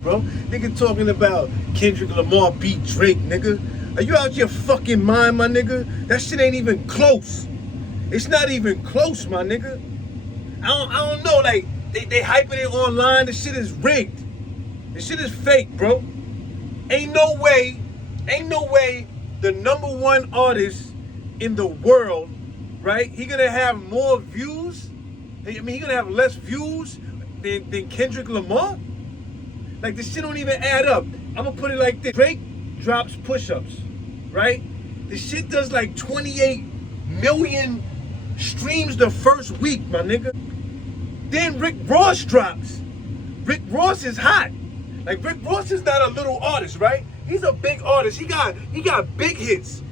Bro, nigga talking about Kendrick Lamar beat Drake, nigga. Are you out your fucking mind, my nigga? That shit ain't even close. It's not even close, my nigga. I don't know, like, they hyping it online. This shit is rigged. This shit is fake, bro. Ain't no way the #1 artist in the world, right? He gonna have more views. I mean, he gonna have less views than Kendrick Lamar? Like, this shit don't even add up. I'm gonna put it like this. Drake drops push-ups, right? The shit does like 28 million streams the first week, my nigga. Then Rick Ross drops. Rick Ross is hot. Like, Rick Ross is not a little artist, right? He's a big artist. He got big hits.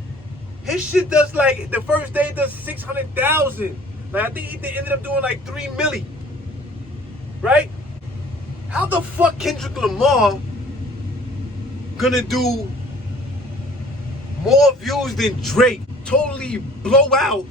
His shit does, like, the first day does 600,000. Like, I think he ended up doing like 3 million. Right? How the fuck Kendrick Lamar gonna do more views than Drake? Totally blow out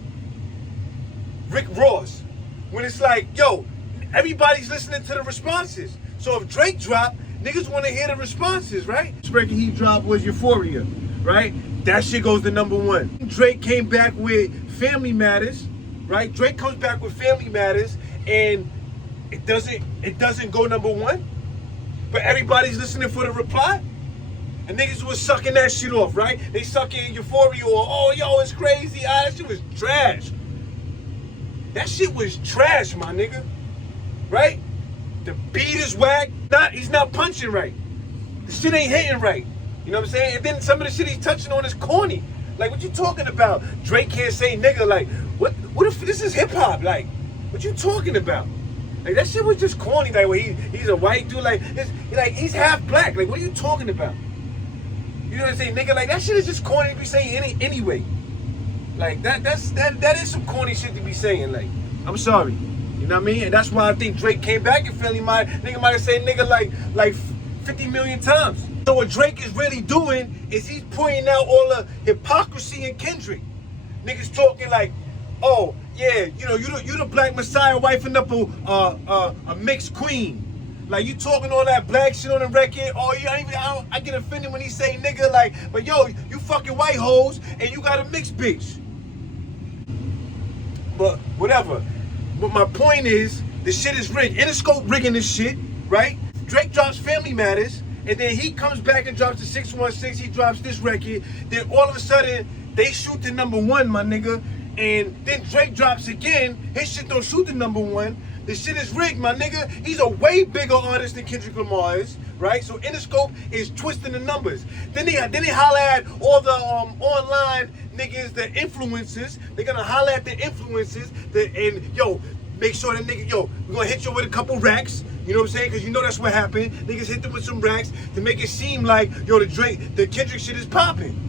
Rick Ross. When it's like, yo, everybody's listening to the responses. So if Drake drop, niggas wanna hear the responses, right? This record he dropped was Euphoria, right? That shit goes to #1. Drake came back with Family Matters, right? Drake comes back with Family Matters, and it doesn't go #1, but everybody's listening for the reply. And niggas was sucking that shit off, right? They sucking Euphoria or, oh, yo, it's crazy. That shit was trash. That shit was trash, my nigga. Right? The beat is whack. He's not punching right. The shit ain't hitting right. You know what I'm saying? And then some of the shit he's touching on is corny. Like, what you talking about? Drake can't say nigga. Like, what if this is hip hop? Like, what you talking about? Like, that shit was just corny. Like, well, he's a white dude. Like he's half black. Like, what are you talking about? You know what I'm saying, nigga? Like, that shit is just corny to be saying anyway. Like, that is some corny shit to be saying. Like, I'm sorry. You know what I mean? And that's why I think Drake came back and Philly nigga might have said nigga like 50 million times. So what Drake is really doing is he's pointing out all the hypocrisy in Kendrick. Niggas talking like, oh, yeah, you know, you the black messiah wifing up a mixed queen. Like, you talking all that black shit on the record. Oh, I get offended when he say nigga, like, but yo, you fucking white hoes and you got a mixed bitch. But whatever. But my point is, the shit is rigged. Interscope rigging this shit, right? Drake drops Family Matters, and then he comes back and drops the 616. He drops this record. Then all of a sudden, they shoot the #1, my nigga. And then Drake drops again. His shit don't shoot the #1. The shit is rigged, my nigga. He's a way bigger artist than Kendrick Lamar is, right? So Interscope is twisting the numbers. Then they holler at all the online niggas, the influencers. They're gonna holler at the influencers. And yo, make sure that nigga, yo, we're gonna hit you with a couple racks. You know what I'm saying? Because you know that's what happened. Niggas hit them with some racks to make it seem like, yo, the Kendrick shit is popping.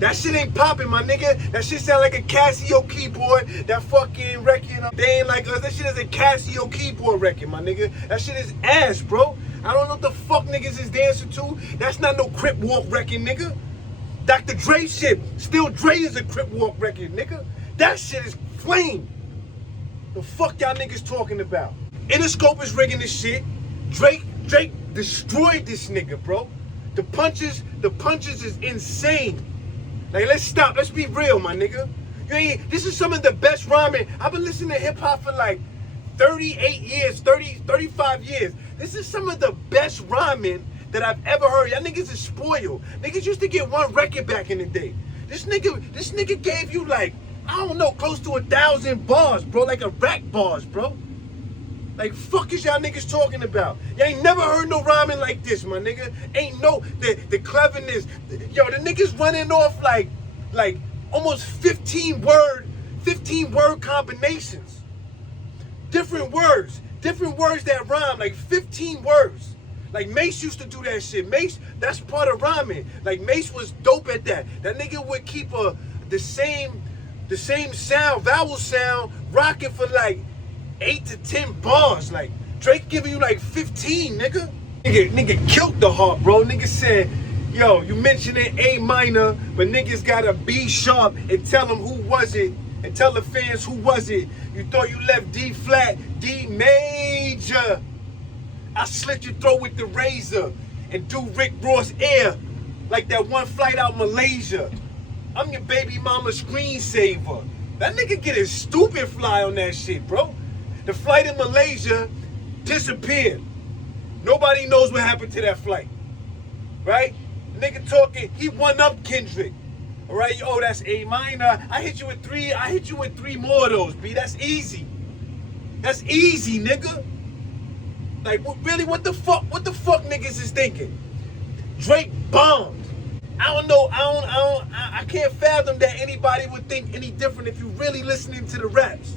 That shit ain't popping, my nigga. That shit sound like a Casio keyboard. That fucking record, they ain't like us. That shit is a Casio keyboard record, my nigga. That shit is ass, bro. I don't know what the fuck niggas is dancing to. That's not no Crip Walk record, nigga. Dr. Dre shit. Still Dre is a Crip Walk record, nigga. That shit is flame. The fuck y'all niggas talking about? Interscope is rigging this shit. Drake destroyed this nigga, bro. The punches is insane. Like, let's stop. Let's be real, my nigga. This is some of the best rhyming. I've been listening to hip-hop for like 38 years, 35 years. This is some of the best rhyming that I've ever heard. Y'all niggas is spoiled. Niggas used to get one record back in the day. This nigga gave you like, I don't know, close to 1,000 bars, bro. Like a rack bars, bro. Like, fuck is y'all niggas talking about? Y'all ain't never heard no rhyming like this, my nigga. Ain't no, the cleverness. Yo, the niggas running off like almost 15 word combinations. Different words that rhyme, like 15 words. Like Mace used to do that shit. Mace, that's part of rhyming. Like Mace was dope at that. That nigga would keep the same sound, vowel sound, rocking for like 8 to 10 bars. Like Drake giving you like 15, nigga. Nigga killed the heart, bro. Nigga said, yo, you mentioned it A minor, but niggas gotta B sharp and tell them who was it, and tell the fans who was it. You thought you left D flat, D major. I slit your throat with the razor and do Rick Ross air like that one flight out Malaysia. I'm your baby mama's screensaver. That nigga getting stupid fly on that shit, bro. The flight in Malaysia disappeared. Nobody knows what happened to that flight, right? Nigga talking, he one up Kendrick. All right, oh, that's A minor. I hit you with three more of those, B. That's easy. That's easy, nigga. Like, really, what the fuck niggas is thinking? Drake bombed. I don't know, I can't fathom that anybody would think any different if you really listening to the raps.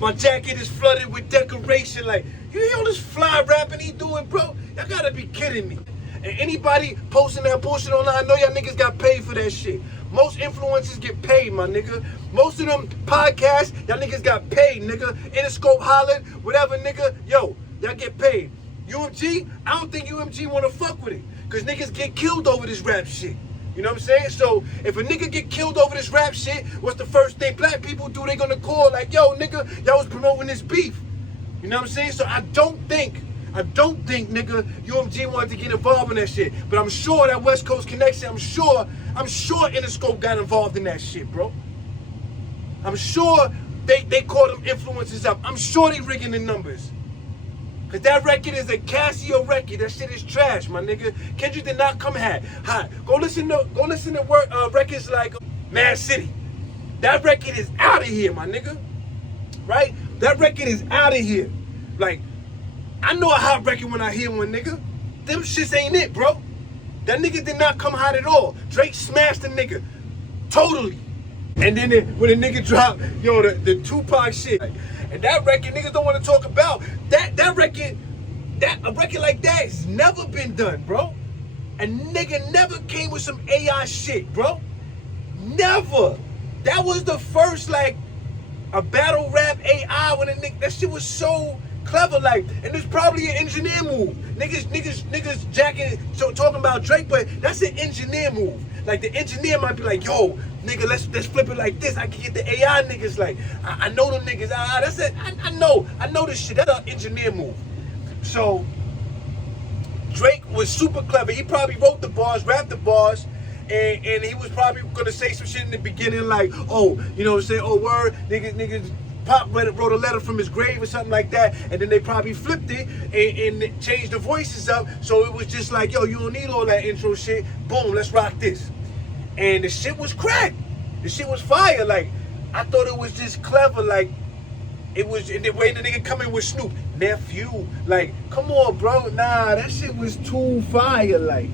My jacket is flooded with decoration. Like, you hear all this fly rapping he doing, bro? Y'all gotta be kidding me. And anybody posting that bullshit online, I know y'all niggas got paid for that shit. Most influencers get paid, my nigga. Most of them podcasts, y'all niggas got paid, nigga. Interscope hollered, whatever, nigga. Yo, y'all get paid. UMG, I don't think UMG wanna fuck with it. Cause niggas get killed over this rap shit. You know what I'm saying? So if a nigga get killed over this rap shit, what's the first thing black people do? They gonna call like, yo, nigga, y'all was promoting this beef. You know what I'm saying? So I don't think, nigga, UMG wanted to get involved in that shit. But I'm sure that West Coast connection, I'm sure Interscope got involved in that shit, bro. I'm sure they called them influencers up. I'm sure they rigging the numbers. Cause that record is a Casio record. That shit is trash, my nigga. Kendrick did not come hot. Go listen to records like Mad City. That record is out of here, my nigga. Right? That record is out of here. Like, I know a hot record when I hear one, nigga. Them shits ain't it, bro. That nigga did not come hot at all. Drake smashed the nigga. Totally. And then when the nigga dropped, yo, the Tupac shit. And that record, niggas don't want to talk about. A record like that has never been done, bro. A nigga never came with some AI shit, bro. Never. That was the first, like, a battle rap AI when a nigga, that shit was so clever, like, and it's probably an engineer move. Niggas jacking, so talking about Drake, but that's an engineer move. Like, the engineer might be like, yo, nigga, let's flip it like this. I can get the AI niggas, like, I know them niggas. That's it. I know this shit. That's an engineer move. So Drake was super clever. He probably wrote the bars, rapped the bars, and he was probably gonna say some shit in the beginning, like, oh, you know what I'm saying? Oh, word, niggas. Pop wrote a letter from his grave or something like that, and then they probably flipped it and changed the voices up, so it was just like, yo, you don't need all that intro shit. Boom, let's rock this. And the shit was crack. The shit was fire. Like, I thought it was just clever. Like, it was the way the nigga come in with Snoop, nephew. Like, come on, bro. Nah, that shit was too fire. Like,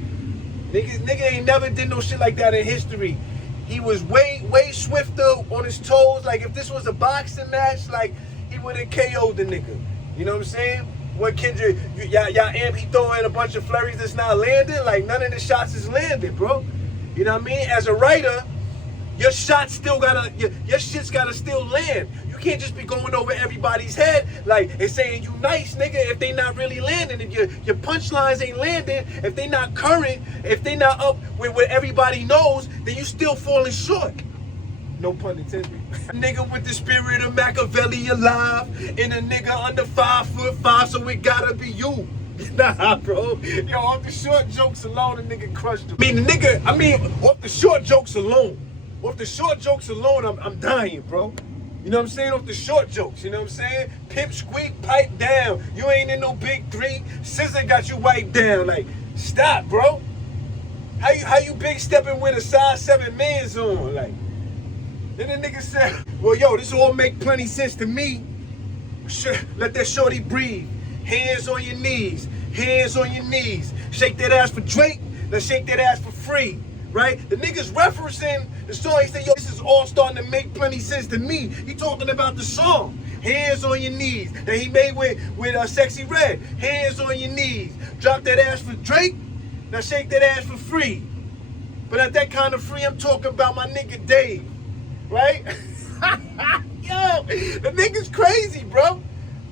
nigga ain't never did no shit like that in history. He was way swifter on his toes. Like, if this was a boxing match, like, he would have KO'd the nigga. You know what I'm saying? What Kendrick, y'all amp, he throwing a bunch of flurries that's not landing. Like, none of the shots is landing, bro. You know what I mean? As a writer, your shot's still gotta, your shit's gotta still land. You can't just be going over everybody's head, like, and saying you nice, nigga, if they not really landing. If your punchlines ain't landing, if they not current, if they not up with what everybody knows, then you still falling short. No pun intended. Nigga with the spirit of Machiavelli alive, and a nigga under 5'5", so it gotta be you. Nah, bro. Yo, off the short jokes alone, the nigga crushed him. Off the short jokes alone. Off the short jokes alone, I'm dying, bro. You know what I'm saying? Off the short jokes, you know what I'm saying? Pimp squeak, pipe down. You ain't in no big three. Scissor got you wiped down. Like, stop, bro. How you big stepping with a size 7 man's on? Like, then the nigga said, well, yo, this all make plenty sense to me. Let that shorty breathe. Hands on your knees. Hands on your knees. Shake that ass for Drake. Now shake that ass for free. Right? The nigga's referencing the song. He said, yo, this is all starting to make plenty sense to me. He talking about the song. Hands on your knees. That he made with Sexy Red. Hands on your knees. Drop that ass for Drake. Now shake that ass for free. But at that kind of free, I'm talking about my nigga Dave. Right? Yo, the nigga's crazy, bro.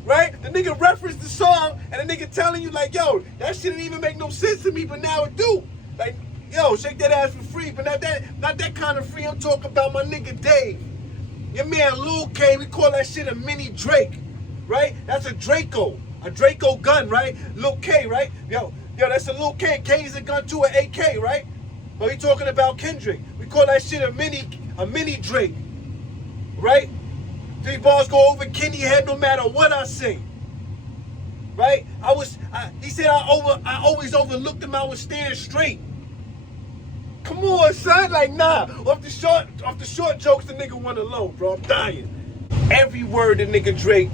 Right? The nigga referenced the song, and the nigga telling you, like, yo, that shit didn't even make no sense to me, but now it do. Like, yo, shake that ass for free, but not that kind of free. I'm talking about my nigga Dave. Your man Lil K, we call that shit a mini Drake, right? That's a Draco. A Draco gun, right? Lil K, right? Yo, that's a Lil K. K is a gun too, an AK, right? But we talking about Kendrick. We call that shit a mini Drake, right? These bars go over Kenny head no matter what I say, right? He said I always overlooked him. I was staying straight. Come on, son. Like, nah. Off the short jokes, the nigga went alone, bro. I'm dying. Every word the nigga Drake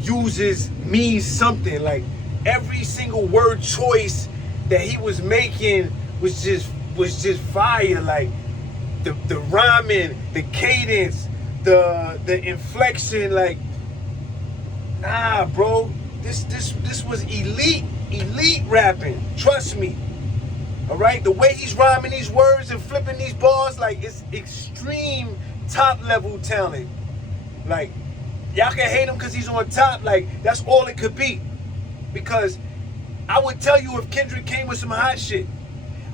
uses means something. Like, every single word choice that he was making was just fire. Like, the rhyming, the cadence, the inflection. Like, nah, bro. This was elite rapping. Trust me. All right, the way he's rhyming these words and flipping these bars, like, it's extreme top level talent. Like, y'all can hate him because he's on top. Like, that's all it could be. Because I would tell you if Kendrick came with some hot shit,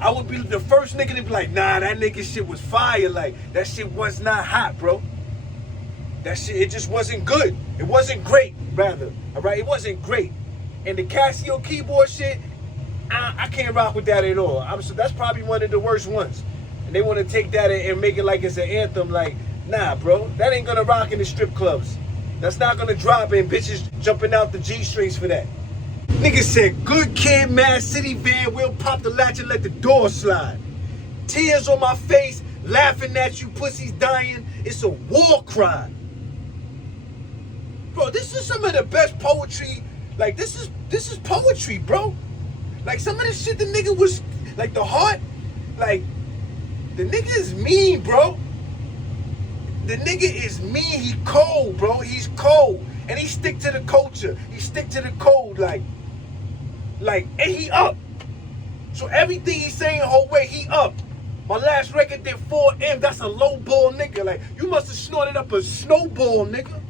I would be the first nigga to be like, nah, that nigga shit was fire. Like, that shit was not hot, bro. That shit, it just wasn't good. It wasn't great, rather. All right, it wasn't great. And the Casio keyboard shit, I can't rock with that at all. So that's probably one of the worst ones. And they want to take that and make it like it's an anthem. Like, nah, bro. That ain't going to rock in the strip clubs. That's not going to drop in bitches jumping out the G-strings for that. Niggas said, good kid, Mad City van, we'll pop the latch and let the door slide. Tears on my face, laughing at you pussies dying. It's a war crime. Bro, this is some of the best poetry. Like, this is poetry, bro. Like, some of the shit the nigga was, like, the heart, like, the nigga is mean, bro. The nigga is mean. He cold, bro. He's cold. And he stick to the culture. He stick to the code, like, and he up. So everything he's saying the whole way, he up. My last record did 4 M. That's a low ball nigga. Like, you must have snorted up a snowball, nigga.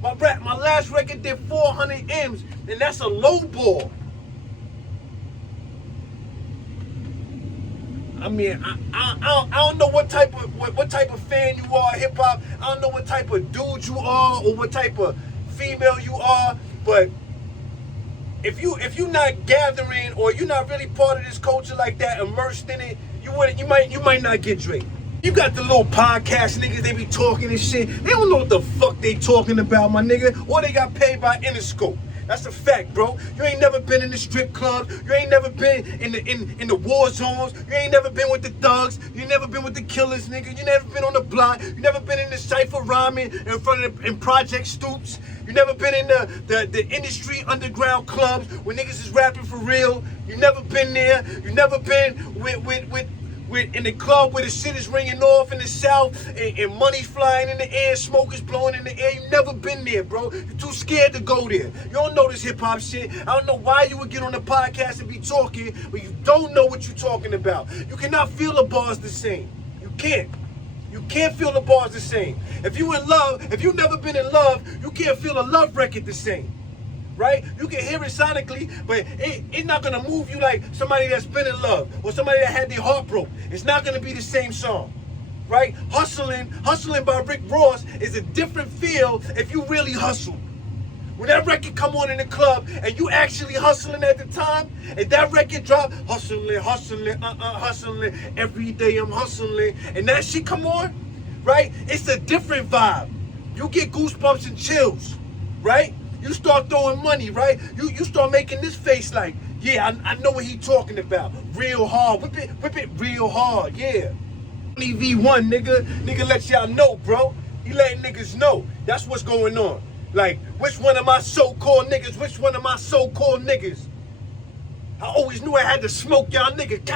My last record did 400 M's, and that's a low ball. I mean, I don't know what type of fan you are, hip hop. I don't know what type of dude you are or what type of female you are, but if you're not gathering or you're not really part of this culture like that, immersed in it, you might not get Drake. You got the little podcast niggas, they be talking and shit. They don't know what the fuck they talking about, my nigga. Or they got paid by Interscope. That's a fact, bro. You ain't never been in the strip club. You ain't never been in the war zones. You ain't never been with the thugs. You ain't never been with the killers, nigga. You never been on the block. You never been in the cypher rhyming in Project Stoops. You never been in the industry underground clubs where niggas is rapping for real. You never been there. You never been with in the club where the shit is ringing off in the south and money's flying in the air, smoke is blowing in the air. You never been there, bro. You're too scared to go there. You don't know this hip hop shit. I don't know why you would get on the podcast and be talking, but you don't know what you're talking about. You cannot feel the bars the same. You can't. You can't feel the bars the same. If you in love, if you've never been in love, you can't feel a love record the same. Right? You can hear it sonically, but it's not gonna move you like somebody that's been in love or somebody that had their heart broke. It's not gonna be the same song. Right? Hustling by Rick Ross is a different feel if you really hustle. When that record come on in the club and you actually hustling at the time, and that record drop, hustling, every day I'm hustling, and that shit come on, right? It's a different vibe. You get goosebumps and chills, right? You start throwing money, right? You start making this face like, yeah, I know what he talking about. Real hard. Whip it real hard, yeah. V1, nigga let y'all know, bro. He letting niggas know. That's what's going on. Like, which one of my so-called niggas? Which one of my so-called niggas? I always knew I had to smoke y'all niggas.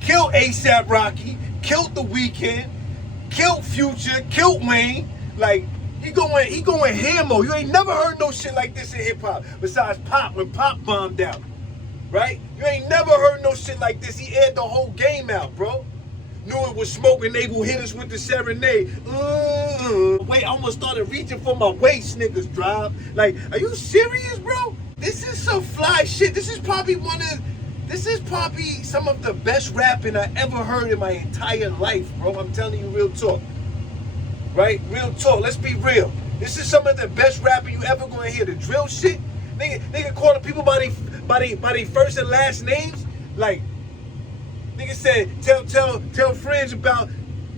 Killed A$AP Rocky, killed The Weeknd, killed Future, killed Wayne. Like, he going hammo. You ain't never heard no shit like this in hip hop besides Pop when Pop bombed out, right? You ain't never heard no shit like this. He aired the whole game out, bro. Knew it was smoking. They will hit us with the serenade. Wait, I almost started reaching for my waist, niggas. Drive. Like, are you serious, bro? This is some fly shit. This is probably some of the best rapping I ever heard in my entire life, bro. I'm telling you real talk. Right? Real talk. Let's be real. This is some of the best rapping you ever gonna hear. The drill shit, Nigga calling people by they first and last names. Like, nigga said, tell friends about,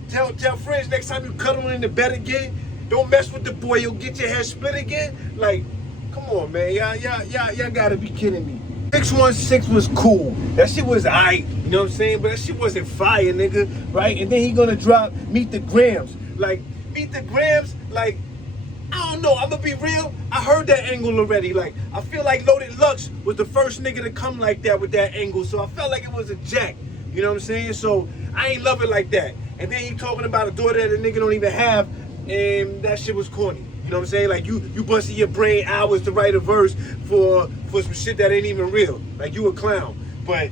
tell friends next time you cuddle in the bed again, don't mess with the boy, you'll get your head split again. Like, come on, man, y'all gotta be kidding me. 616 was cool. That shit was aight, you know what I'm saying? But that shit wasn't fire, nigga, right? And then he gonna drop Meet the Grams. Like, Meet the Grams, like, I don't know, I'm gonna be real. I heard that angle already. Like, I feel like Loaded Lux was the first nigga to come like that with that angle. So I felt like it was a jack. You know what I'm saying? So I ain't love it like that. And then he talking about a daughter that a nigga don't even have, and that shit was corny. You know what I'm saying? Like, you busted your brain hours to write a verse for some shit that ain't even real. Like, you a clown. But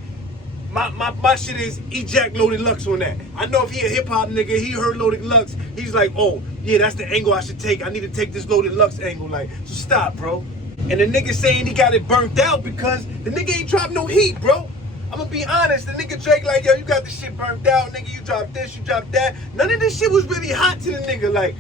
my shit is eject Loaded Lux on that. I know if he a hip hop nigga, he heard Loaded Lux, he's like, oh, yeah, that's the angle I should take. I need to take this Loaded Lux angle. Like, so stop, bro. And the nigga saying he got it burnt out because the nigga ain't dropped no heat, bro. I'm gonna be honest, the nigga Drake like, yo, you got this shit burnt out, nigga, you dropped this, you dropped that. None of this shit was really hot to the nigga. Like,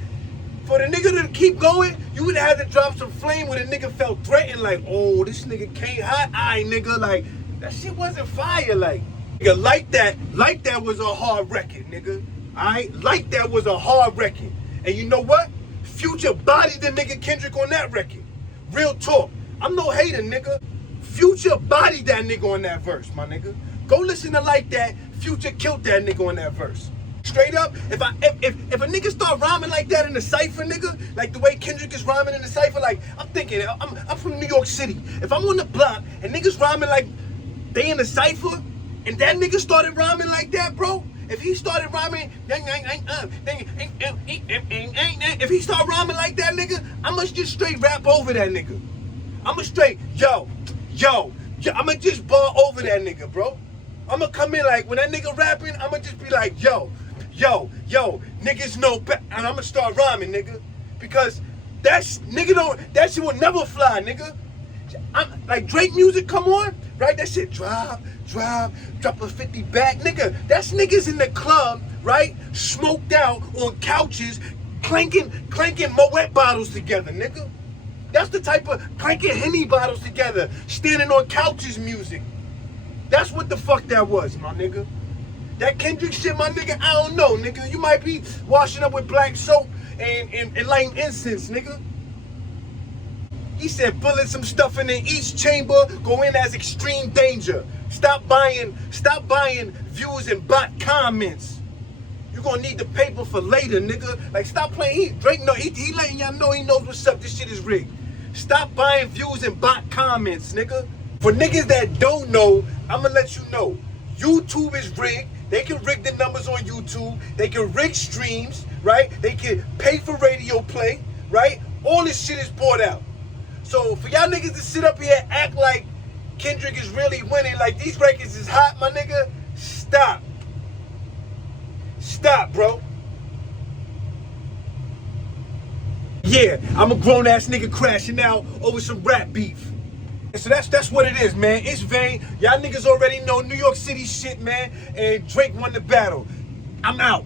for the nigga to keep going, you would have to drop some flame where the nigga felt threatened, like, oh, this nigga can't hot, aight, nigga, like, that shit wasn't fire, like. Nigga, like that was a hard record, nigga, aight? Like that was a hard record. And you know what? Future bodied the nigga Kendrick on that record. Real talk. I'm no hater, nigga. Future bodied that nigga on that verse, my nigga. Go listen to Like That. Future killed that nigga on that verse. Straight up, if a nigga start rhyming like that in the cypher, nigga, like the way Kendrick is rhyming in the cypher, like, I'm thinking, I'm from New York City. If I'm on the block and niggas rhyming like they in the cypher, and that nigga started rhyming like that, bro, if he started rhyming, if he start rhyming like that, nigga, I'ma just straight rap over that nigga. I'ma straight, yo, I'ma just bar over that nigga, bro. I'ma come in like, when that nigga rapping, I'ma just be like, yo, niggas know better, and I'ma start rhyming, nigga. Because that shit will never fly, nigga. Like, Drake music come on, right? That shit drop a 50 back, nigga. That's niggas in the club, right? Smoked out on couches, clanking Moet bottles together, nigga. That's the type of clanking Henny bottles together, standing on couches music. That's what the fuck that was, my nigga. That Kendrick shit, my nigga, I don't know, nigga. You might be washing up with black soap and lighting incense, nigga. He said, bullet some stuff in each chamber, go in as extreme danger. Stop buying views and bot comments. You gonna need the paper for later, nigga. Like, stop playing. Drake, no, he letting y'all know he knows what's up. This shit is rigged. Stop buying views and bot comments, nigga. For niggas that don't know, I'ma let you know. YouTube is rigged. They can rig the numbers on YouTube. They can rig streams, right? They can pay for radio play, right? All this shit is bought out. So for y'all niggas to sit up here and act like Kendrick is really winning, like these records is hot, my nigga, stop. Stop, bro. Yeah, I'm a grown-ass nigga crashing out over some rap beef. So that's what it is, man. It's Vain. Y'all niggas already know New York City shit, man. And Drake won the battle. I'm out.